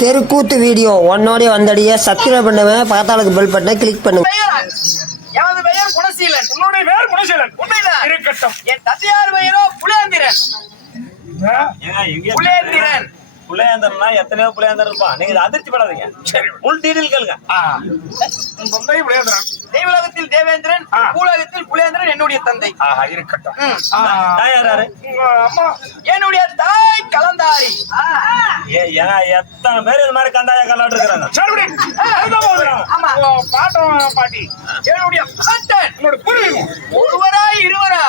தெருக்கூத்து video ஒன்னோடய வந்தடிய subscribe பண்ணுவேன், பக்கத்தாளுக்கு bell பட்டனை கிளிக் பண்ணுங்க. எனது பெயர் குணசீலன். உன்னுடைய பெயர் குணசீலன். உண்மைதான். இருக்கட்டும். என் தந்தையார் பெயரோ புலேந்திரன். புலேந்திரன். புலையாந்தர்னா எத்தனையோ புலையாந்தர் இருப்பான். நீங்க அதிர்ச்சி படாதீங்க. சரி, உள் டீடெயில் கேளுங்க. உன் தந்தை புலேந்திரன். தெய்வலோகத்தில் தேவேந்திரன், பூலோகத்தில் புலேந்திரன் என்னுடைய தந்தை. இருக்கட்டும். யாரு? அம்மா. என்னுடைய தாய் கலந்தாரி. எத்தனை பேர் இது மாதிரி கந்தாய கலாட்டு இருக்கிறாங்க. ஆமா. பாட்டம் பாட்டி. என்னுடைய பாட்டன். உன்னோட பூர்வீகம். ஒருவரா இருவரா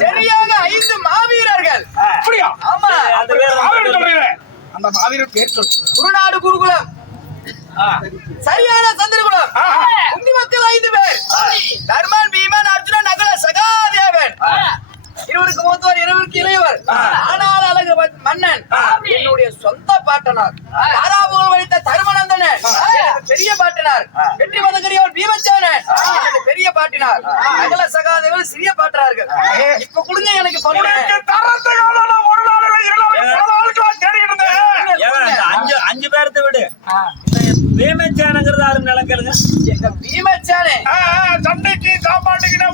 சரியாக 5 மாவீரர்கள். அப்படியா? ஆமா. அந்த பேர் அந்த மாவீரர் பேர் சொல்லு. குருநாடு குருகுலம், சரியான சந்திரகுலம், குந்தி மக்கள் 5 பேர். தர்மன், பீமன், அர்ஜுனன், நகுல, சகாதேவன். இருவருக்கு மூத்தவர், இருவருக்கு இளையவர். ஆனால் அழகு மன்னன் என்னுடைய சொந்த பாட்டனார். தாராபுரம் வழித்த தருமநந்தனன் பெரிய பாட்டனார். வெற்றி மதகரியவர் பீமச்சேனன் பெரிய பாட்டினார். நகுல, சகாதேவன் சிறிய பாட்டனார்கள். இப்ப கொடுங்க எனக்கு பங்கு. அஞ்சு பேரத்தை விடு. பீமச்சேனங்கிறது யாரு நிலக்கலுங்க? எங்க பீமச்சேனே சண்டைக்கு சாப்பாட்டுக்கு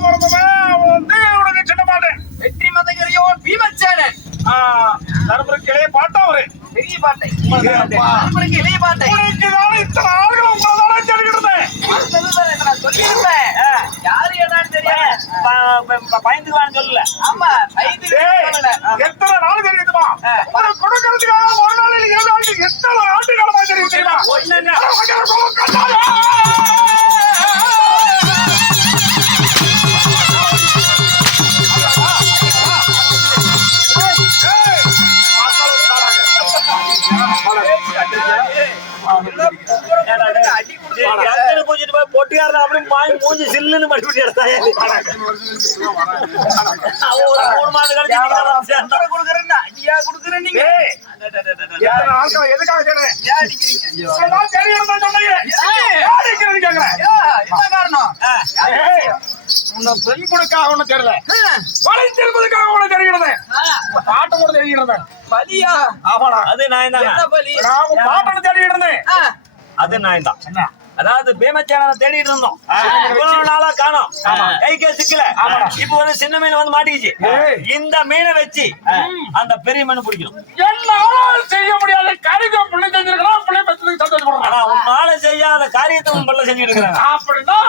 உனக்கு சின்ன பாட்டு. வெற்றி மதகரியவர் பீமச்சேனன் தர்மருக்கு இளைய பாட்டம் அவரு. பெரிய பாட்டை. தர்மருக்கு இளைய பாட்டை. இத்தனை ஆளுகள் உங்களால தெரிகிறது. நான் சொல்லியிருப்பேன். யாரு என்னன்னு தெரியாது. பயந்துக்குவான்னு சொல்லல. ஆமா, 5 எத்தனை நாள் தெரியுதுமா? கொடுக்கறதுக்காக ஒரு நாளில் 2 நாளைக்கு எத்தனை ஆண்டு காலமா தெரியும் தெரியுமா? பொட்டியாரு அப்படி மூஞ்சி சில்லுன்னு மடிப்பிட்டு எடுத்தாங்க. 3 மாதம் கழிச்சு கொடுக்குறேன் அடியா கொடுக்குறேன். நீங்க எதுக்காக சொல்றேன்? என்ன காரணம்? பெண் கொடுக்காக ஒண்ணு தெரியல, வளைத்திருப்பதுக்காக ஒண்ணு தெரிகிறது. பாட்டு கூட தெரிகிறது. பலியா? ஆமாடா, அது நான் தான். பலி? பாட்டு தேடிட்டு இருந்தேன். அது நான் தான். அதாவது பீமச்சேனனை தேடிட்டு இருந்தோம். இவ்வளவு நாளா காணோம். கைக்கே சிக்கல. இப்ப வந்து சின்ன மீன் வந்து மாட்டிக்கிச்சு. இந்த மீனை வச்சு அந்த பெரிய மீன் பிடிக்கணும். என்னால செய்ய முடியாத காரியத்தை பிள்ளை செஞ்சிருக்கலாம். பிள்ளை பத்திரிக்கை சந்தோஷப்படுறோம். ஆனா உன்னால செய்யாத காரியத்தை உன் பிள்ளை செஞ்சுட்டு இருக்கிறாங்க. அப்படின்னா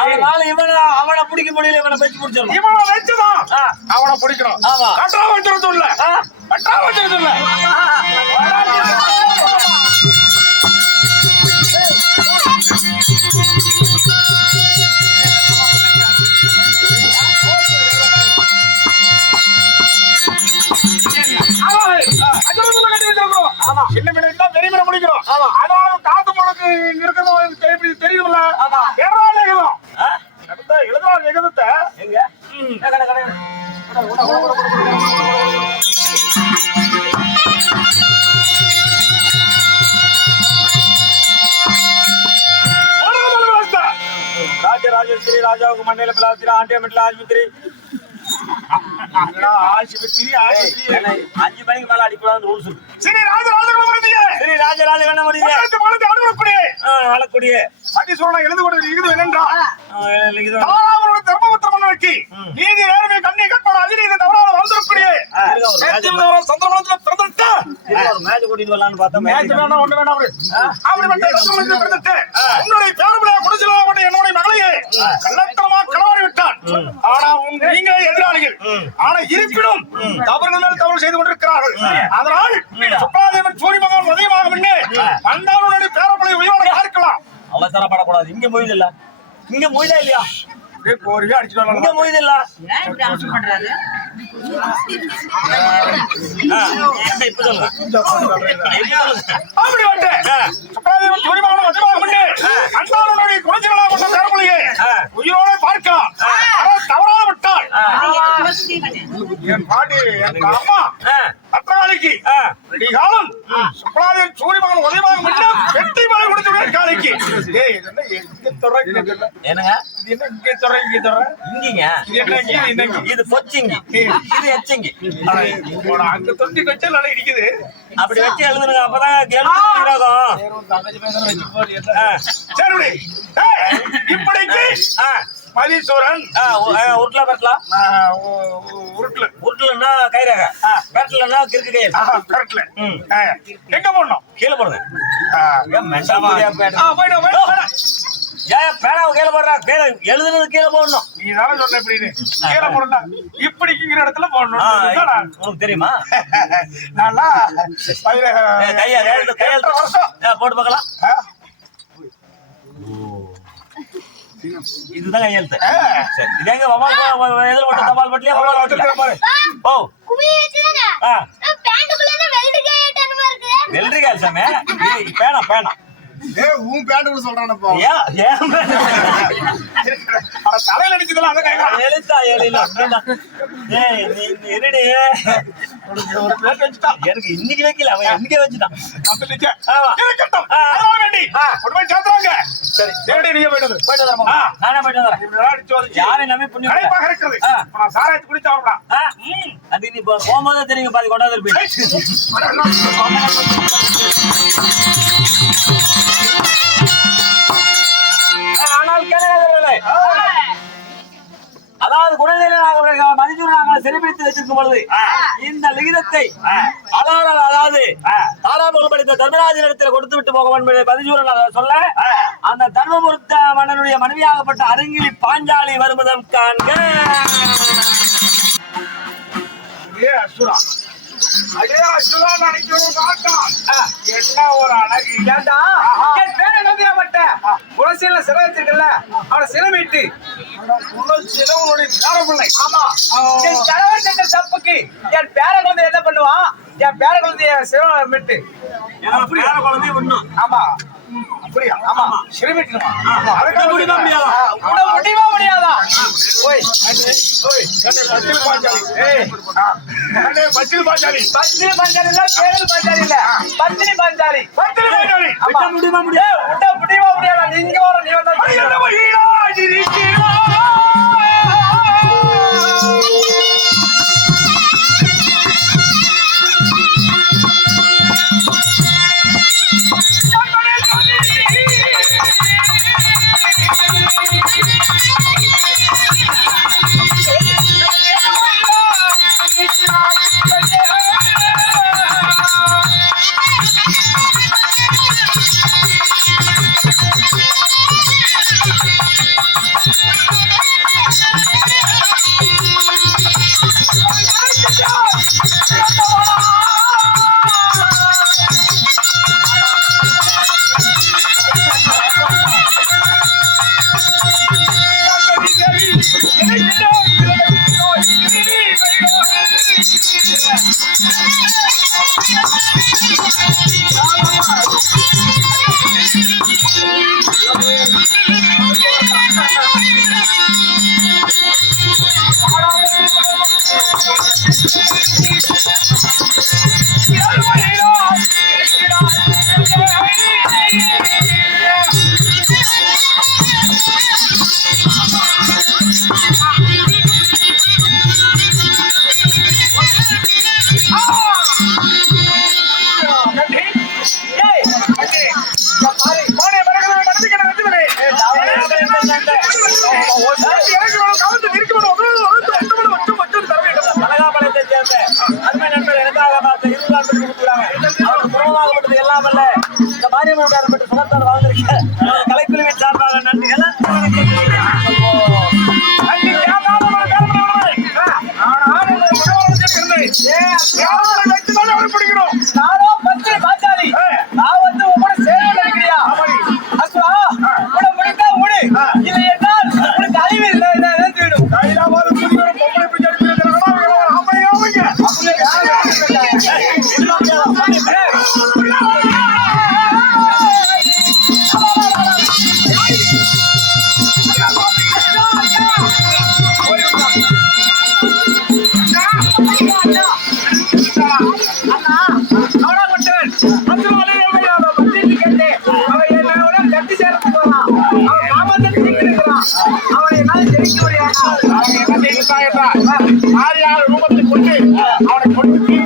அதனால அவனை பிடிக்க முடியல, இவனை வச்சு பிடிச்சிடணும். இவனை வச்சுதான் அவனை பிடிக்கணும். ஆமா, கட்டா வச்சிருது இல்ல, கட்டா வச்சிருது இல்ல. சின்ன மீன் பெரிய மீன் முடிக்கிறோம். அதனால காத்து முடக்கு இருக்கிறது தெரியுதுல்ல. எழுதுறா நிகழ்த்த எங்க ராஜராஜேஸ்வரி ராஜாவுக்கு மண்ணில பிளாத்திரி ஆண்டியமெட்ல ஆஸ்பத்திரி. ஆஸ்பத்திரி 5 மணிக்கு மேல அடிக்கூடாது ரூல்ஸ் இருக்கு. சரி, ராஜராஜ கண்ண முடியுது. வளக்கூடிய சதீஸ்வரனை எழுந்து கொண்டு இது என்னென்றால் தர்மபுத்திர மன்னனுக்கு நீதி நேர்மை கண்ணை கட்பாடு அதிநீதி தவறாக வளர்ந்திருக்கூடிய சந்திரமணத்தில் பிறந்துட்டு மேட்ச் கூட்டிட்டு வரலான்னு பார்த்தோம். ஒண்ணு வேண்டாம். உன்னுடைய பேரப்பிள்ளையா குடிச்சலாக என்னுடைய மகளையே கள்ளத்தனமா களவாடி விட்டான். ஆனா நீங்க எதிராளிகள். ஆனா இருப்பினும் தவறுகள் மேல் தவறு செய்து கொண்டிருக்கிறார்கள். அதனால் சுப்பாதேவன் சூரியமகன் உதயமாக முன்னே வந்தாளுடைய பேரப்பிள்ளை உயிரோட இருக்கலாம். அவசரப்படக்கூடாது. இங்க மொய்து இல்ல, இங்க மொய்தா இல்லையா? இங்க மொய்து இல்ல. இப்ப சொல்லுங்க. அப்படி வந்து சுப்பாதேவன் சூரியமகன் உதயமாக முன்னே வந்தாளுடைய குழந்தைகளாக கொண்ட பேரப்பிள்ளையை உயிரோட பார்க்கலாம். தவறாக விட்டால் என் பாட்டி என் அம்மா பத்திராளிக்கு விடிகாலம் சுப்பலாதேவி சூரிய மகன் உதயமாக மட்டும் வெற்றி மலை கொடுத்து காலைக்கு ஏய் இது என்ன எங்க தொடங்க என்னங்க இது என்ன இங்க தொடங்க இங்க தொடங்க இங்கீங்க இது என்ன இங்க இது என்ன இது பொச்சிங்கி இது எச்சிங்கி அங்க தொட்டி வச்சா நல்லா இடிக்குது அப்படி வச்சு எழுதுனுங்க அப்பதான் கேள்வி சரி இப்படிக்கு மதீஸ்வரன் உருட்டல பெட்டலா உருட்டலன்னா கைரக பெட்டலன்னா கிறுக்கு கயிறு கரெக்ட்ல எங்க போடணும் கீழே போடுங்க ஏன் பேனாவை கீழே போடுறா கீழே எழுதுனது கீழே போடணும் நீ தானே சொன்ன இப்படின்னு கீழே போடணும் இப்படிங்கிற இடத்துல போடணும் உனக்கு தெரியுமா நல்லா கையெழுத்து வருஷம் போட்டு பார்க்கலாம் இதுதான் கையெழுத்து சரி இதேங்க எதில் மட்டும் தபால் பட்டியா ஓ வெள்ளரிக்காய் சாமி பேனா பேனா உன் பேண்ட் சொல்றானப்பா தலையில அடிச்சதுல அதை எழுத்தா எனக்கு இன்னைக்கு வைக்கல அவன் இன்னைக்கே வச்சுட்டான் நானே போயிட்டு வந்துடுறேன் யாரையும் நம்பி புண்ணியம் இருக்கிறது சாராயத்து குடிச்சா அது நீ போகும்போது தெரியுங்க பாதி கொண்டாந்து போயிட்டு ஆனால் கேளுங்களே அதாவது குணநிலை மதிஜூர் நாங்கள் சிறைப்பிடித்து வச்சிருக்கும் பொழுது இந்த லிகிதத்தை அதாவது தாராபுரம் படித்த தர்மராஜன் இடத்துல கொடுத்து விட்டு போக வேண்டும் மதிஜூரன் சொல்ல அந்த தர்மபுரத்த மன்னனுடைய மனைவியாகப்பட்ட அருங்கிலி பாஞ்சாலி வருவதம் காண்க என்ன ஒரு அழகு குலசீல சிலை வச்சிருக்கல அவனை சிலமிட்டு என் தலைவர் செஞ்ச தப்புக்கு என் பேர குழந்தை என்ன பண்ணுவான் என் பேர குழந்தைய சிலமிட்டு குழந்தை ஒண்ணும் ஆமா அப்படியா ஆமா சிறுமிட்டுமா முடியுமா முடியாதா பச்சில் பாஞ்சாலி பத்தினி பாஞ்சாலி இல்ல பேரல் பாஞ்சாலி இல்ல பத்தினி பாஞ்சாலி முடியுமா முடியாது முடியுமா முடியாதா நீங்க வர நீ வந்தா கலைக்குழுவின் சார்பாக நன்றி நான் வந்து உங்களோட சேவை நினைக்கிறியா அசுவா உன முடிந்தா முடி இது என்னால் உனக்கு அறிவு விடும் Hey!